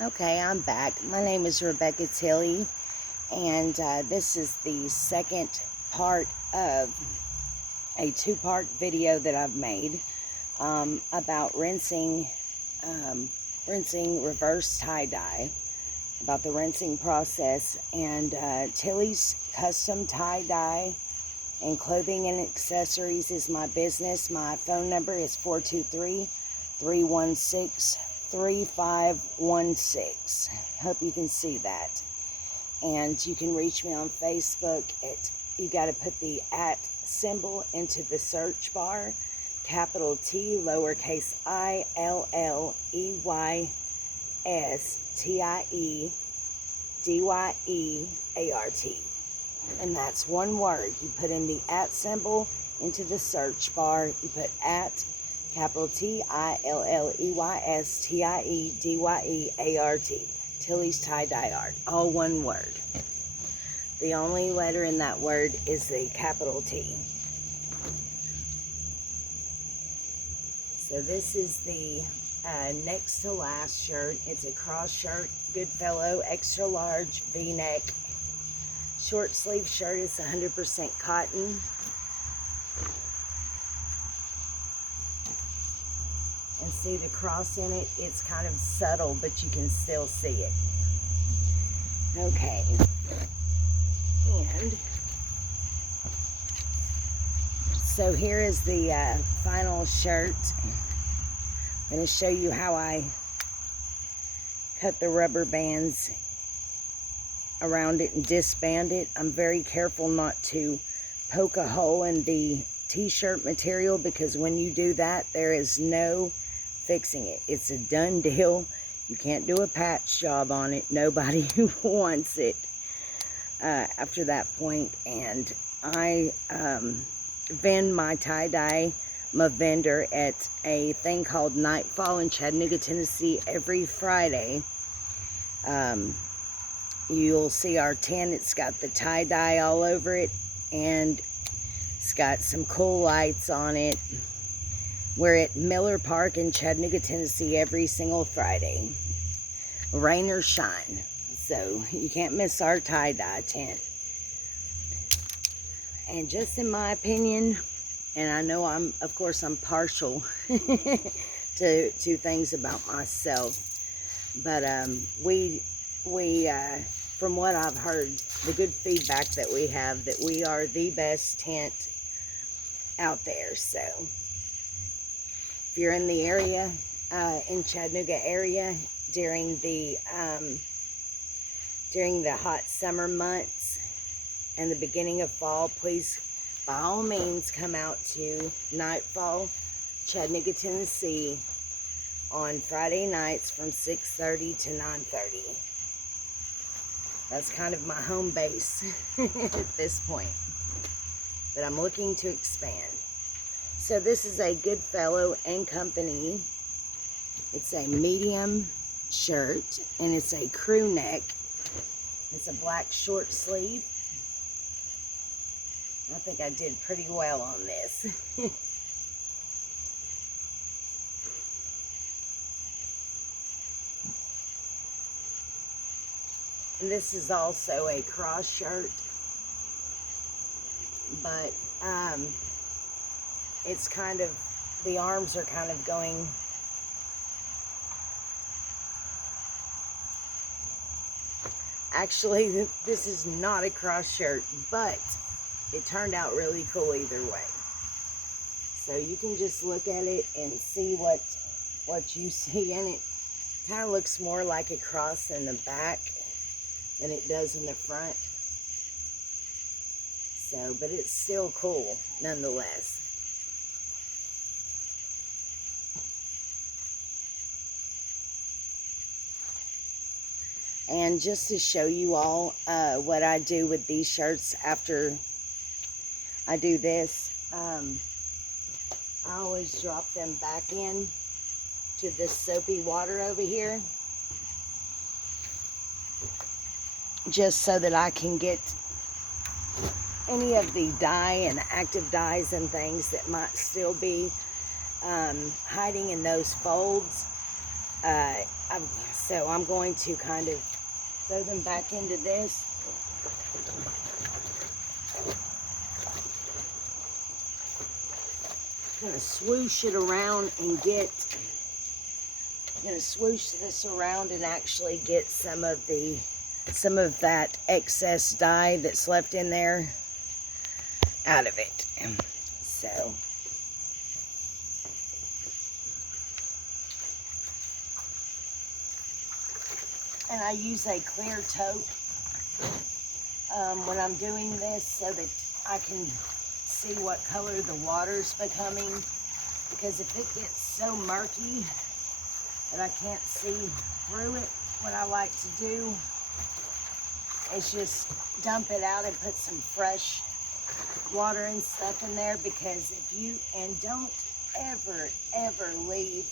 Okay, I'm back. My name is Rebecca Tilley, and this is the second part of a two-part video that I've made about rinsing reverse tie-dye, about the rinsing process, and Tilley's Custom Tie-Dye and Clothing and Accessories is my business. My phone number is 423-316-3516. Hope you can see that. And you can reach me on Facebook you got to put the @ symbol into the search bar, capital T, lowercase I, LLEYSTIEDYEART. And that's one word. You put in the @ symbol into the search bar. You put @ capital TILLEYSTIEDYEART. Tilley's Tie-Dye Art. All one word. The only letter in that word is the capital T. So this is the next to last shirt. It's a cross shirt, Goodfellow, extra large, V-neck. Short sleeve shirt. It's 100% cotton. And see the cross in it? It's kind of subtle, but you can still see it. Okay. And so here is the final shirt. I'm going to show you how I cut the rubber bands around it and disband it. I'm very careful not to poke a hole in the t-shirt material, because when you do that, there is no fixing it. It's a done deal. You can't do a patch job on it. Nobody wants it after that point. And I vend my tie-dye. I'm a vendor at a thing called Nightfall in Chattanooga, Tennessee, every Friday. You'll see our tent. It's got the tie-dye all over it, and it's got some cool lights on it. We're at Miller Park in Chattanooga, Tennessee, every single Friday, rain or shine. So you can't miss our tie-dye tent. And just in my opinion, and I know of course I'm partial to things about myself, but we from what I've heard, the good feedback that we have, that we are the best tent out there. So if you're in the area, in Chattanooga area, during the hot summer months and the beginning of fall, please, by all means, come out to Nightfall, Chattanooga, Tennessee, on Friday nights from 6:30 to 9:30. That's kind of my home base at this point, but I'm looking to expand. So this is a Goodfellow and Company. It's a medium shirt, and it's a crew neck. It's a black short sleeve. I think I did pretty well on this. And this is also a cross shirt, but it's kind of, the arms are kind of going, actually this is not a cross shirt, but it turned out really cool either way. So you can just look at it and see what you see in it. Kind of looks more like a cross in the back than it does in the front. So, but it's still cool nonetheless. And just to show you all what I do with these shirts after I do this, I always drop them back in to this soapy water over here, just so that I can get any of the dye and active dyes and things that might still be hiding in those folds. So I'm going to kind of throw them back into this. I'm going to swoosh it around and I'm going to swoosh this around and actually get some of that excess dye that's left in there out of it. So and I use a clear tote when I'm doing this so that I can see what color the water's becoming, because if it gets so murky that I can't see through it, what I like to do is just dump it out and put some fresh water and stuff in there, because don't ever leave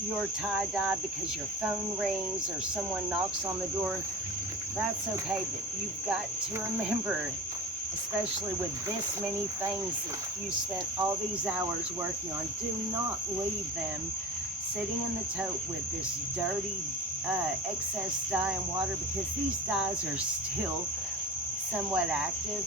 your tie-dye because your phone rings or someone knocks on the door. That's okay, but you've got to remember, especially with this many things that you spent all these hours working on, do not leave them sitting in the tote with this dirty excess dye and water, because these dyes are still somewhat active,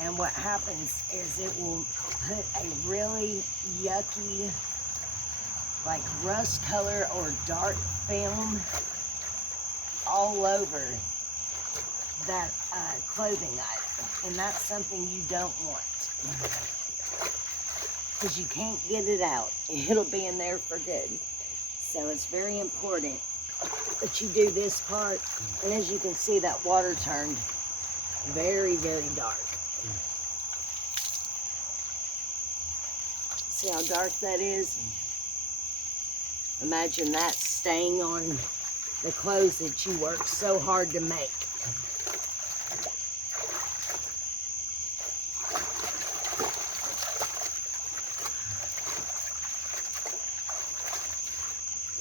and what happens is it will put a really yucky, like rust color or dark film all over that clothing item, and that's something you don't want, because you can't get it out. It'll be in there for good. So it's very important that you do this part. And as you can see, that water turned very, very dark. See how dark that is? Imagine that staying on the clothes that you worked so hard to make.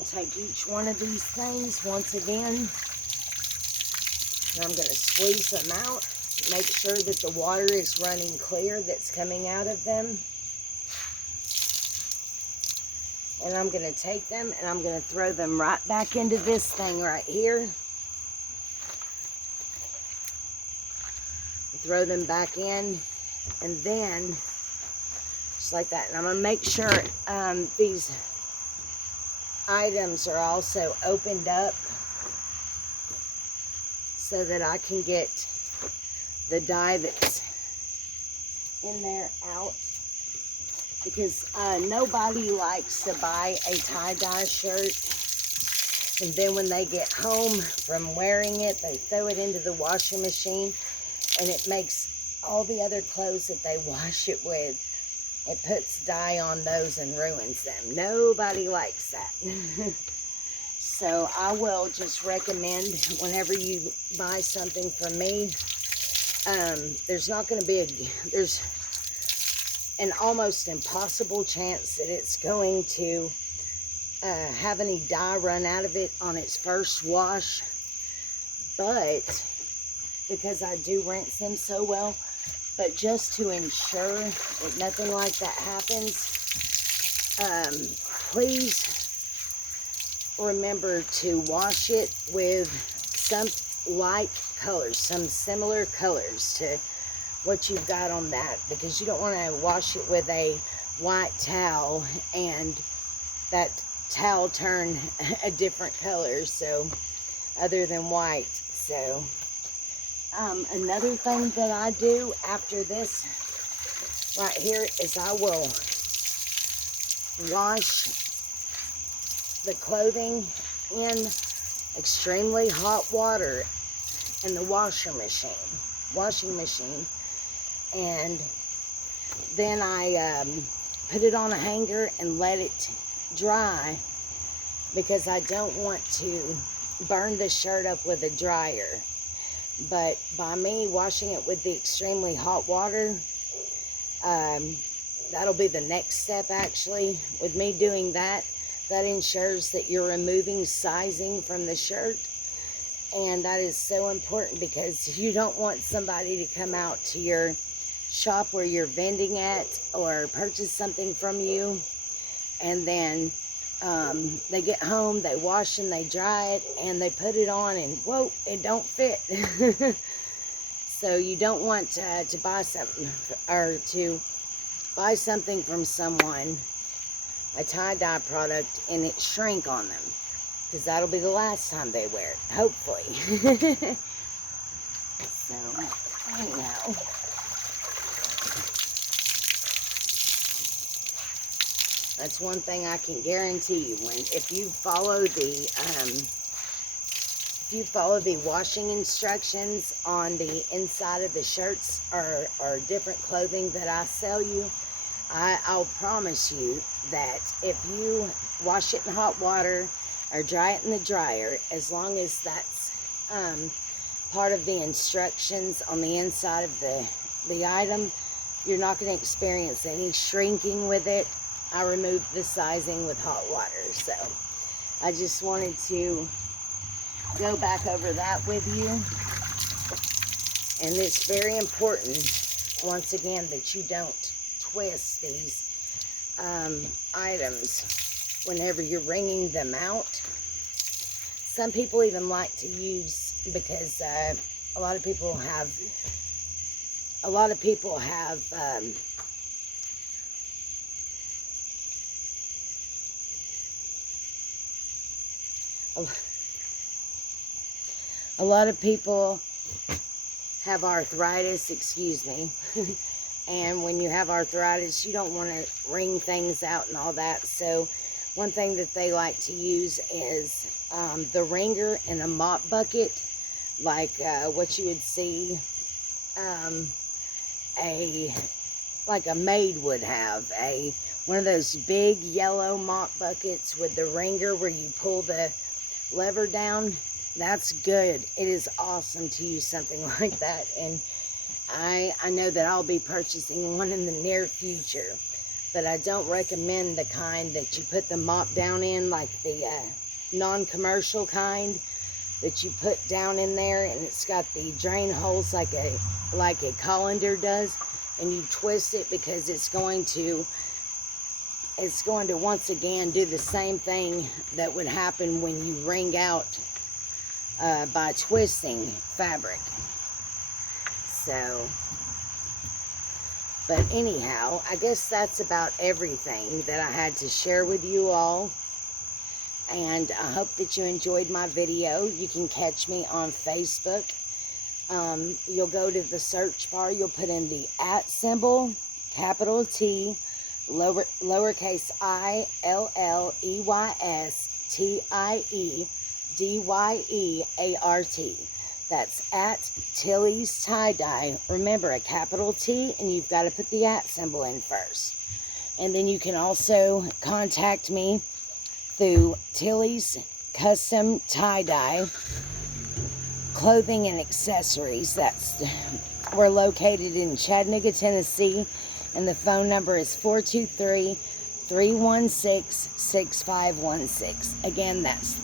Take each one of these things once again, and I'm going to squeeze them out, make sure that the water is running clear that's coming out of them. And I'm going to take them and I'm going to throw them right back into this thing right here. Throw them back in, and then just like that. And I'm going to make sure these items are also opened up so that I can get the dye that's in there out, because nobody likes to buy a tie-dye shirt and then when they get home from wearing it, they throw it into the washing machine and it makes all the other clothes that they wash it with, it puts dye on those and ruins them. Nobody likes that. So I will just recommend, whenever you buy something from me, there's an almost impossible chance that it's going to have any dye run out of it on its first wash. But because I do rinse them so well, but just to ensure that nothing like that happens, please remember to wash it with some light colors, some similar colors to what you've got on that, because you don't want to wash it with a white towel and that towel turn a different color, so other than white. So another thing that I do after this right here is I will wash the clothing in extremely hot water in the washing machine, and then I put it on a hanger and let it dry, because I don't want to burn the shirt up with a dryer. But by me washing it with the extremely hot water, that'll be the next step actually. With me doing that, that ensures that you're removing sizing from the shirt. And that is so important, because you don't want somebody to come out to your shop where you're vending at or purchase something from you and then They get home, they wash and they dry it, and they put it on, and whoa, it don't fit. So you don't want to buy something, or to buy something from someone, a tie-dye product, and it shrink on them, because that'll be the last time they wear it, hopefully. So, anyhow, that's one thing I can guarantee you. If you follow the washing instructions on the inside of the shirts or different clothing that I sell you, I'll promise you that if you wash it in hot water or dry it in the dryer, as long as that's part of the instructions on the inside of the item, you're not going to experience any shrinking with it. I removed the sizing with hot water, so I just wanted to go back over that with you. And it's very important, once again, that you don't twist these items whenever you're wringing them out. Some people even like to use, because a lot of people have a lot of people have arthritis, excuse me. And when you have arthritis, you don't want to wring things out and all that. So one thing that they like to use is the wringer in a mop bucket, like what you would see like a maid would have, one of those big yellow mop buckets with the wringer where you pull the lever down. That's good. It is awesome to use something like that, and I know that I'll be purchasing one in the near future. But I don't recommend the kind that you put the mop down in, like the non-commercial kind that you put down in there, and it's got the drain holes like a colander does, and you twist it, because it's going to once again do the same thing that would happen when you wring out by twisting fabric. So, but anyhow, I guess that's about everything that I had to share with you all. And I hope that you enjoyed my video. You can catch me on Facebook. You'll go to the search bar. You'll put in the @ symbol, capital T, lowercase I, LLEYSTIEDYEART. That's @Tilly's Tie Dye. Remember, a capital T, and you've got to put the @ symbol in first. And then you can also contact me through Tilly's Custom Tie Dye Clothing and Accessories. We're located in Chattanooga, Tennessee, and the phone number is 423-316-6516. Again, that's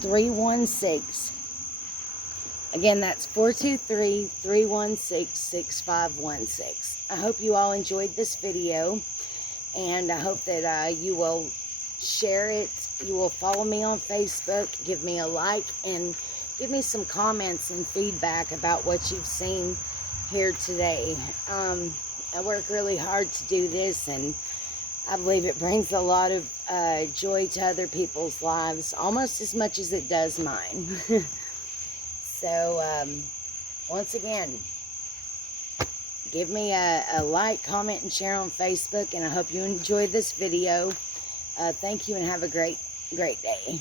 423-316-6516. I hope you all enjoyed this video, and I hope that you will share it. You will follow me on Facebook, give me a like, and give me some comments and feedback about what you've seen here today. I work really hard to do this, and I believe it brings a lot of joy to other people's lives, almost as much as it does mine. So, once again, give me a like, comment, and share on Facebook, and I hope you enjoyed this video. Thank you, and have a great day.